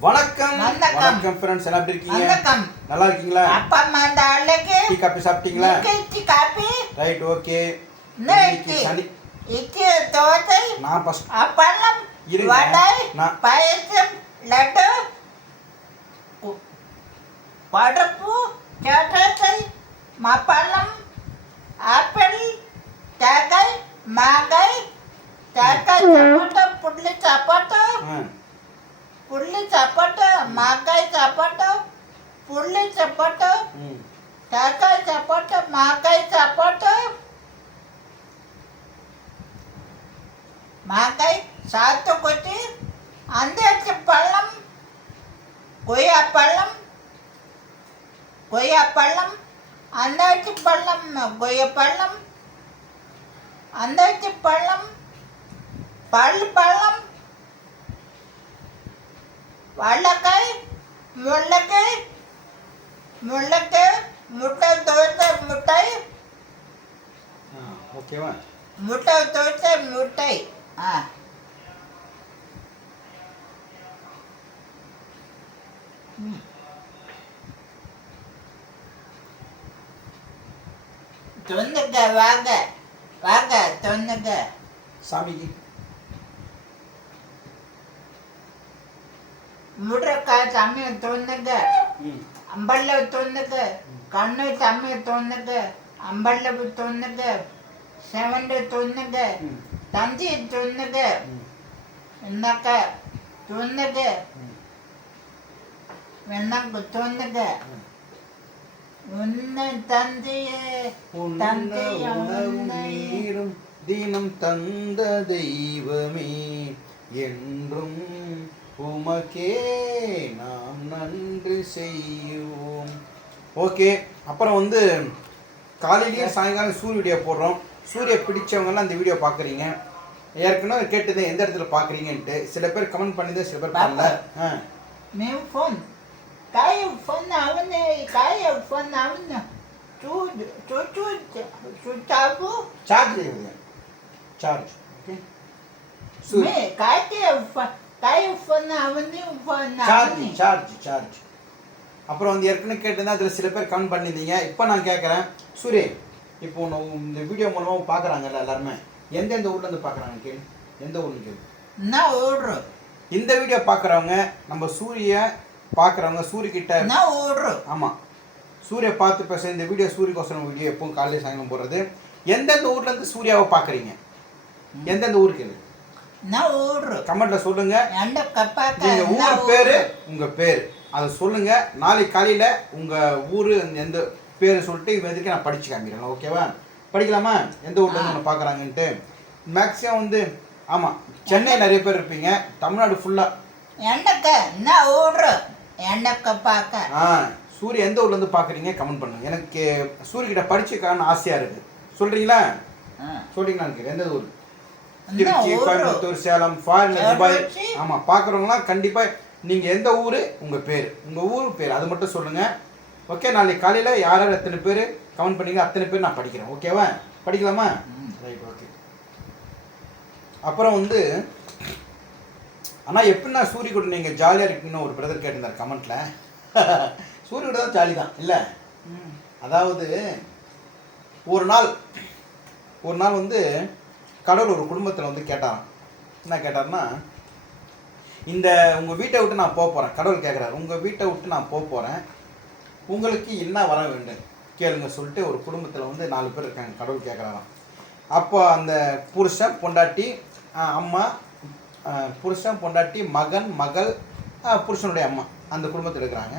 வணக்கம். வணக்கம். ஃப்ரெண்ட்ஸ் எல்லாம் எப்படி இருக்கீங்க? வணக்கம். நல்லா இருக்கீங்களா? அப்பா அம்மா அந்த அழகு. டீ காப்பி சாப்பிட்டீங்களா? இட்லி காப்பி. ரைட் ஓகே இன்னைக்கு? சனி இட்லி தோசை. நான் ஃபர்ஸ்ட் அப்பளம். வடை பாயசம் லட்டு. கு- பருப்பு சட்டத்தை மப்பளம் ஆப்பிள் தேங்காய் மாங்காய் தேங்காய் சப்பாட்டு புள்ளி சப்பாட்டு. புள்ளி சப்பாட்டு மாங்காய் சப்பாட்டு புள்ளி சப்பாட்டு தேங்காய் சப்பாட்டு மாங்காய் சப்பாட்டு. மாங்காய் சாத்துக்குட்டி அந்தரிசி பழம் கொய்யா பழம் கொய்யா பழம் அந்தரிசி பழம் கொய்யா பழம் அந்தரிசி பழம் பல் பழம் வாழைக்காய் முள்ளக்காய் முள்ளக்காய் முட்டை தோசை முட்டை. ஓகேவா? முட்டை தோசை முட்டை. ஆ. தொண்ணுங்க வாங்க. வாங்க தொண்ணுங்க சாமிக்கு. முட்டைக்காய் சமயம் தொண்ணுங்க ம் ಅಂಬಳ್ಳ ತೊಂದಗ ಕಣ್ಣು ತಮ್ಮ ತೊಂದಗ ಅಂಬಳ್ಳ ತೊಂದಗ செவண்டு தொன்னுங்க ம் தந்தி தொன்னுங்க ம் வெண்ணக்க தொன்னுங்க ம் வெண்ணக்கு தொன்னுங்க ம். உன்னை தந்தையே உண்ண தந்தைய உணவும் உன்னை நீரும் தினம் தந்த தெய்வமே என்றும் உமக்கே நாம் நன்றி செய்யும் ஓகே அப்புறம் வந்து காலையிலேயே சாயங்காலம் சூரிய வீடியோ போடுறோம். சூரிய பிடிச்சவங்கலாம் அந்த வீடியோ பார்க்குறீங்க ஏற்கனவே கேட்டது எந்த இடத்துல பார்க்குறீங்கன்ட்டு சில பேர் கமெண்ட் பண்ணது சில பேர் பண்ணல. ஆ. மேம் ஃபோன் காய ஃபோன் அவனு காய ஃபோன் அவனு. சார்ஜ் சார்ஜ் ஓகே காய்க்கு டைம் பண்ண சார்ஜ் சார்ஜ் சார்ஜ் அப்புறம் வந்து ஏற்கனவே கேட்டிருந்தா அதில் சில பேர் கமெண்ட் பண்ணியிருந்தீங்க. இப்போ நான் கேட்குறேன் சூரிய இப்போ உன்னை இந்த வீடியோ மூலமாக பார்க்குறாங்கல்ல எல்லாருமே எந்தெந்த ஊர்லேருந்து பார்க்குறாங்க கேள். எந்த ஊர்னு கேள். நான் ஓடுறோம் இந்த வீடியோ பார்க்குறவங்க நம்ம சூரிய பார்க்குறவங்க சூரிய சூரியக்கிட்ட நான் ஓடுறோம் ஆமாம் சூரிய பார்த்து பேச இந்த வீடியோ சூரியகோசரம் வீடியோ எப்பவும் காலையில் சாயங்காலம் போடுறது. எந்தெந்த ஊர்லேருந்து சூர்யாவை பார்க்குறீங்க? எந்தெந்த ஊருக்கு? நான் ஊர்? கமெண்ட்ல சொல்லுங்க. என்ன கப்பாக்க நீங்க ஊர் பேரு உங்க பேர். அதை சொல்லுங்க. நாளைக்கு காலையில உங்க ஊரு எந்த பேர் சொல்லிட்டு இவருக்கு நான் படிச்சு காமிக்கிறேன். ஓகேவா? படிக்கலாமா? எந்த ஊர்ல இருந்து ஒன்று பாக்குறாங்கன்ட்டு. மேக்சிமம் வந்து ஆமா சென்னை நிறைய பேர் இருப்பீங்க. தமிழ்நாடு ஃபுல்லா என்னக்க? என்ன ஊர்? எனக்கு பார்க்க ஆ சூரிய எந்த ஊர்ல இருந்து பாக்குறீங்க? கமெண்ட் பண்ணுங்க. எனக்கு சூரிய கிட்ட படிச்சுக்கான்னு ஆசையா இருக்கு. சொல்றீங்களா? சொல்றீங்களா எனக்கு எந்த ஊர்? Trichy Coimbatore Salem foreign Dubai. ஆமாம் பார்க்குறவங்களாம் கண்டிப்பாக நீங்கள் எந்த ஊர் உங்கள் பேர். உங்கள் ஊர் பேர் அது மட்டும் சொல்லுங்கள் ஓகே நாளைக்கு காலையில் யார் யார் எத்தனை பேர்? கமெண்ட் பண்ணிங்க அத்தனை பேர் நான் படிக்கிறேன். ஓகேவா படிக்கலாமா? ரைட் ஓகே அப்புறம் வந்து ஆனால் எப்படின்னா சூரிய கூட நீங்கள் ஜாலியாக இருக்கீங்கன்னு ஒரு பிரதர் கேட்டிருந்தார் கமெண்ட்டில் சூரிய கூட தான் ஜாலி தான் இல்லை? அதாவது ஒரு நாள் ஒரு நாள் வந்து கடவுள் ஒரு குடும்பத்தில் வந்து கேட்டாராம். என்ன கேட்டார்னா இந்த உங்கள் வீட்டை விட்டு நான் போக போகிறேன் கடவுள் கேட்குறாரு உங்கள் வீட்டை விட்டு நான் போக போகிறேன் உங்களுக்கு என்ன வர வேண்டும்? கேளுங்க சொல்லிட்டு ஒரு குடும்பத்தில் வந்து நாலு பேர் இருக்காங்க கடவுள் கேட்குறாராம் அப்போ அந்த புருஷன் பொண்டாட்டி அம்மா புருஷன் பொண்டாட்டி மகன் மகள் புருஷனுடைய அம்மா அந்த குடும்பத்தில் இருக்கிறாங்க.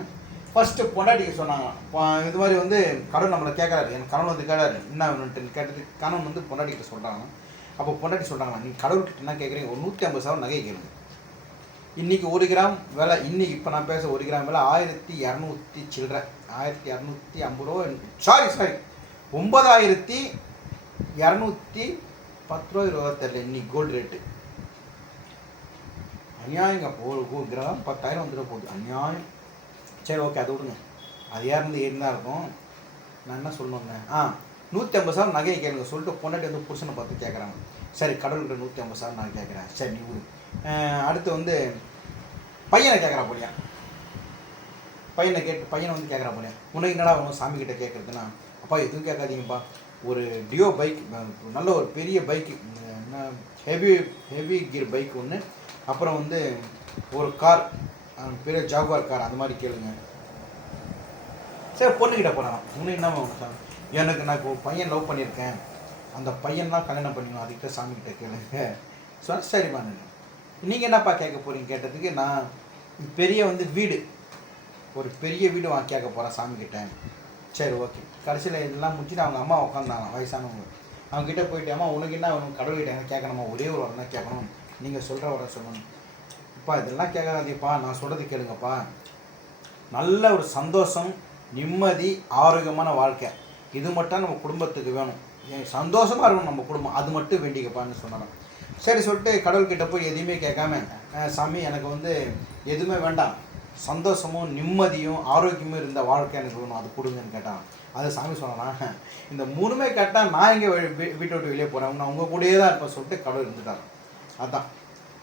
ஃபஸ்ட்டு பொண்டாட்டிக்கு சொன்னாங்களாம் இது மாதிரி வந்து கடவுள் நம்மளை கேட்குறாரு என் கணவன் வந்து கேட்காரு என்ன வேணும்ட்டு கேட்டது கணவன் வந்து பொண்டாட்டிக்கிட்ட சொல்கிறாங்க அப்போ பொண்டாட்டி சொல்கிறாங்களா நீ கடவுள்கிட்ட என்ன கேட்குறீங்க ஒரு நூற்றி ஐம்பது சவரம் நகை கேளுங்க. இன்னைக்கு ஒரு கிராம் விலை இன்னைக்கு இப்போ நான் பேச ஒரு கிராம் விலை ஆயிரத்தி இரநூத்தி சில்லற ஆயிரத்தி இரநூத்தி ஐம்பது ரூபா சாரி சாரி ஒன்பதாயிரத்தி இரநூத்தி பத்து ரூபா இருபது தெரியல இன்னைக்கு கோல்டு ரேட்டு அநியாயங்க அப்போ கிராம் பத்தாயிரம் வந்துட போகுது. அநியாயம். சரி ஓகே அதை விடுங்க. அது இருந்து ஏறி தான் இருக்கும்? நான் என்ன சொல்லணுங்க? ஆ. நூற்றி ஐம்பது சார் நகையை கேளுங்க சொல்லிட்டு பொண்டாட்டி வந்து புருஷனை பார்த்து கேட்குறாங்க. சரி கடவுள்கிட்ட நூற்றி ஐம்பது சார் நான் கேட்குறேன். சரி நீ விடு. அடுத்து வந்து பையனை கேட்குறா போலியா? பையனை கேட்டு பையனை வந்து கேட்குறா போலியா? உனக்கு என்னடா வேணும் சாமி கிட்ட கேட்குறதுன்னா? அப்பா எதுவும் கேட்காதீங்கப்பா. ஒரு டியோ பைக் நல்ல ஒரு பெரிய பைக்கு என்ன ஹெவி ஹெவி கீர் பைக் ஒன்று அப்புறம் வந்து ஒரு கார் பெரிய ஜாகுவார் கார் அந்த மாதிரி கேளுங்க. சரி பொண்ணுக்கிட்ட போகிறான் உன்னை என்ன வேணும் சார் எனக்கு நான் இப்போ பையன் லவ் பண்ணியிருக்கேன். அந்த பையன் தான் கல்யாணம் பண்ணிக்கணும். அதுக்கிட்ட சாமி கிட்ட கேளுங்க. சொன்ன சரிம்மா நீங்கள் என்னப்பா கேட்க போகிறீங்க கேட்டதுக்கு நான் பெரிய வந்து வீடு. ஒரு பெரிய வீடு வாங்க கேட்க போகிறேன் சாமி கிட்ட சரி ஓகே கடைசியில் எல்லாம் முடிச்சுட்டு அவங்க அம்மா உட்காந்தாங்க வயசானவங்க. அவங்க கிட்ட போயிட்டு அம்மா உனக்கு என்ன வேணும்? கடவுள்கிட்ட என்ன கேட்கணுமா? ஒரே ஒரு வரம் தான் கேட்கணும். நீங்கள் சொல்கிற வர சொல்லணும். இப்போ இதெல்லாம் கேட்காதீப்பா நான் சொல்கிறது கேளுங்கப்பா. நல்ல ஒரு சந்தோஷம் நிம்மதி ஆரோக்கியமான வாழ்க்கை. இது மட்டும் நம்ம குடும்பத்துக்கு வேணும். சந்தோஷமாக இருக்கணும் நம்ம குடும்பம். அது மட்டும் வேண்டிக்கப்பான்னு சொன்னாங்க சரி சொல்லிட்டு கடவுள்கிட்ட போய் எதையுமே கேட்காம சாமி எனக்கு வந்து எதுவுமே வேண்டாம். சந்தோஷமும் நிம்மதியும் ஆரோக்கியமும் இருந்த வாழ்க்கை எனக்கு வேணும். அது கொடுங்கன்னு கேட்டான் அது சாமி சொன்னான் இந்த மூணுமே கேட்டால் நான் எங்கே வீட்டை விட்டு வெளியே போகிறேன் நான் உங்கள் கூடயே தான் இருப்பேன் சொல்லிட்டு கடவுள் இருந்துட்டார் அதான்.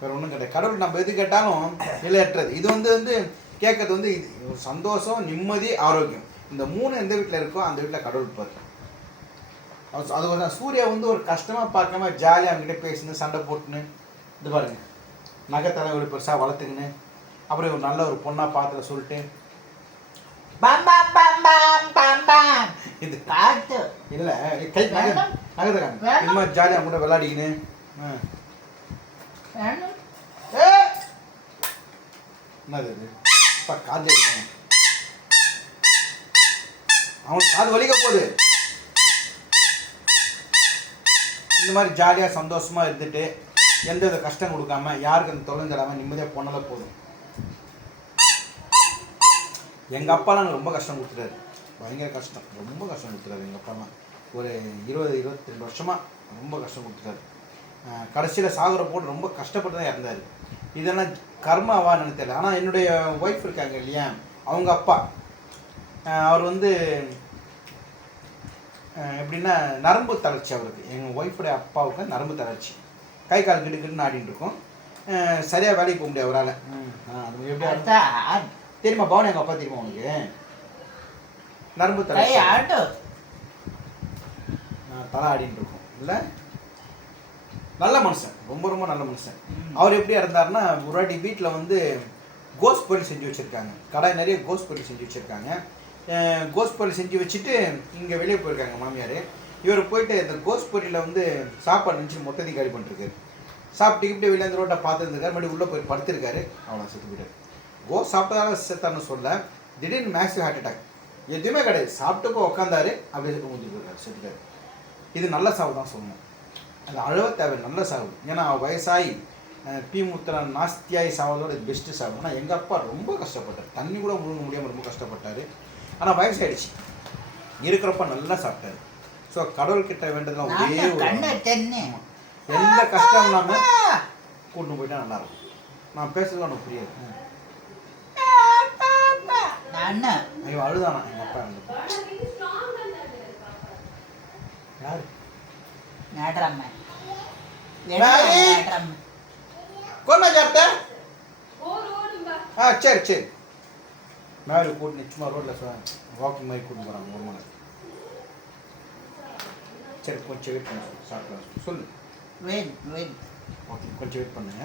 வேற ஒன்றும் கிடையாது. கடவுள் நம்ம எது கேட்டாலும் நிலையற்றது. இது வந்து வந்து கேட்கறது வந்து இது சந்தோஷம் நிம்மதி ஆரோக்கியம். இந்த மூணு எந்த வீட்டில் இருக்கோ அந்த வீட்டில் கடவுள் இருப்பார். அது ஒரு சூர்யா வந்து ஒரு கஷ்டமாக பார்க்காம ஜாலியாக அவங்ககிட்ட பேசின்னு சண்டை போட்டுன்னு இது பாருங்க. நகைத்தலை ஒரு பெருசாக வளர்த்துக்கின்னு அப்புறம் ஒரு நல்ல ஒரு பொண்ணாக பார்த்துல சொல்லிட்டு இது காத்து இல்லை கை நகை. இந்த மாதிரி ஜாலியாக கூட விளையாடிக்கின்னு என்னது இப்போ அவனுக்கு காது வலிக்க போகுது. இந்த மாதிரி ஜாலியாக சந்தோஷமாக இருந்துட்டு எந்த வித கஷ்டம் கொடுக்காம யாருக்கு அந்த தொழில் தராமல் நிம்மதியாக போனால போதும். எங்கள் அப்பாலாம் எனக்கு ரொம்ப கஷ்டம் கொடுத்துட்டாரு. பயங்கர கஷ்டம். ரொம்ப கஷ்டம் கொடுத்துட்டாரு எங்கள் அப்பாலாம். ஒரு இருபது இருபத்தி ரெண்டு வருஷமாக ரொம்ப கஷ்டம் கொடுத்துட்டாரு. கடைசியில் சாகுற போட்டு ரொம்ப கஷ்டப்பட்டு தான் இறந்தார். இதெல்லாம் கர்மாவா தெரியல. ஆனால் என்னுடைய ஒய்ஃப் இருக்காங்க இல்லையா? அவங்க அப்பா. அவர் வந்து எப்படின்னா நரம்பு தளர்ச்சி அவருக்கு. எங்கள் ஒய்ஃபுடைய அப்பாவுக்கு நரம்பு தளர்ச்சி. கை கால் கிடு கிடுன்னு ஆடிட்டு இருக்கும். அஹ் சரியா வேலைக்கு போக முடியாது அவரால். அது எப்படி தெரியுமா பவன் எங்கள் அப்பா தெரியுமா உனக்கு நரம்பு தளர்ச்சி. தலை ஆடிட்டு இருக்கும். இல்லை? நல்ல மனுஷன். ரொம்ப ரொம்ப நல்ல மனுஷன். அவர் எப்படி இறந்தாருன்னா ஒரு வாட்டி வீட்டில் வந்து கோஸ் பொரியல் செஞ்சு வச்சுருக்காங்க. கடை நிறைய கோஸ் பொரியல் செஞ்சு வச்சுருக்காங்க. கோஸ்பொரி செஞ்சு வச்சுட்டு இங்கே வெளியே போயிருக்காங்க மாமியார். இவர் போயிட்டு இந்த கோஸ்பொரியில் வந்து சாப்பாடு நினச்சி மொத்தத்தி காலி பண்ணிருக்காரு சாப்பிட்டு இப்படி வெளியே அந்த ரோட்டை பார்த்துருந்துருக்காரு மறுபடியும் உள்ளே போய் படுத்திருக்காரு. அவ்வளோ செத்து போயிட்டார். கோஸ் சாப்பிட்டதால செத்தான்னு சொல்ல திடீர்னு மேக்ஸிவ் ஹார்ட் அட்டாக் எதுவுமே கிடையாது. சாப்பிட்டு போய் உட்காந்தாரு அப்படியே முடிஞ்சு போயிருக்காரு செத்துட்டாரு. இது நல்ல சாவு தான் சொல்லணும். அது அழுவ தேவை நல்ல சாவு. ஏன்னா வயசாகி பி பீ முத்திர நாஸ்தியாகி சாவதோட இது பெஸ்ட்டு சாவு ஆனால் எங்கள் அப்பா ரொம்ப கஷ்டப்பட்டார். தண்ணி கூட முழுங்க முடியாமல் ரொம்ப கஷ்டப்பட்டார். ஆனால் வயசாயிடுச்சு. இருக்கிறப்ப நல்லா சாப்பிட்டாரு. ஸோ கடவுள்கிட்ட வேண்டதெல்லாம் ஒரே ஒரு. எந்த கஷ்டம் இல்லாமல் கூட்டு போயிட்டா நல்லா இருக்கும். நான் பேசுறது உனக்கு புரியாது. ஐயோ அழுதானா? எங்கள் அப்பா வந்து யார். நடுறம்ம கொண்டா சாப்பிட்ட? ஆ சரி சரி. மேலே கூட்டு சும்மா ரோட்டில் வாக்கிங் மாதிரி கூட்டு போகிறாங்க ஒரு மணி. சரி கொஞ்சம் வெயிட் பண்ணு சாப்பிடலாம் சொல்லு. வெயில் வெயில் ஓகே கொஞ்சம் வெயிட் பண்ணுங்க.